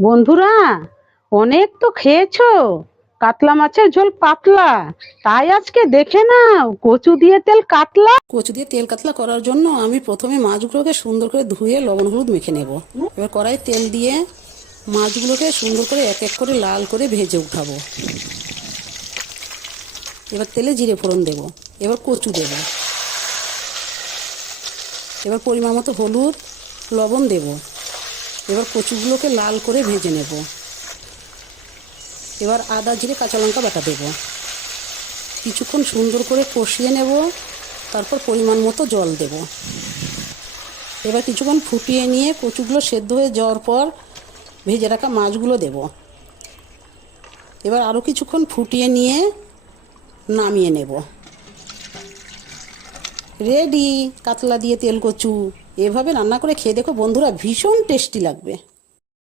বন্ধুরা, অনেক তো খেয়েছো। কাতলা মাছের ঝোল পাতলা, তাই আজকে দেখে নাও কচু দিয়ে তেল কাতলা। কচু দিয়ে তেল কাতলা করার জন্য আমি প্রথমে মাছগুলোকে সুন্দর করে ধুয়ে লবণ হলুদ মেখে নেব। এবার কড়াই তেল দিয়ে মাছগুলোকে সুন্দর করে এক এক করে লাল করে ভেজে উঠাবো। এবার তেলে জিরে ফোড়ন দেব। এবার কচু দেব। এবার পরিমাণ মতো হলুদ লবণ দেব। এবার কচুগুলোকে লাল করে ভেজে নেব। এবার আদা জিরে কাঁচা লঙ্কা বাটা দেব। কিছুক্ষণ সুন্দর করে কষিয়ে নেব। তারপর পরিমাণ মতো জল দেব। এবার কিছুক্ষণ ফুটিয়ে নিয়ে কচুগুলো সেদ্ধ হয়ে যাওয়ার পর ভেজে রাখা মাছগুলো দেব। এবার আরও কিছুক্ষণ ফুটিয়ে নিয়ে নামিয়ে নেব। রেডি কাতলা দিয়ে তেল কচু। এভাবে রান্না করে খেয়ে দেখো বন্ধুরা, ভীষণ টেস্টি লাগবে।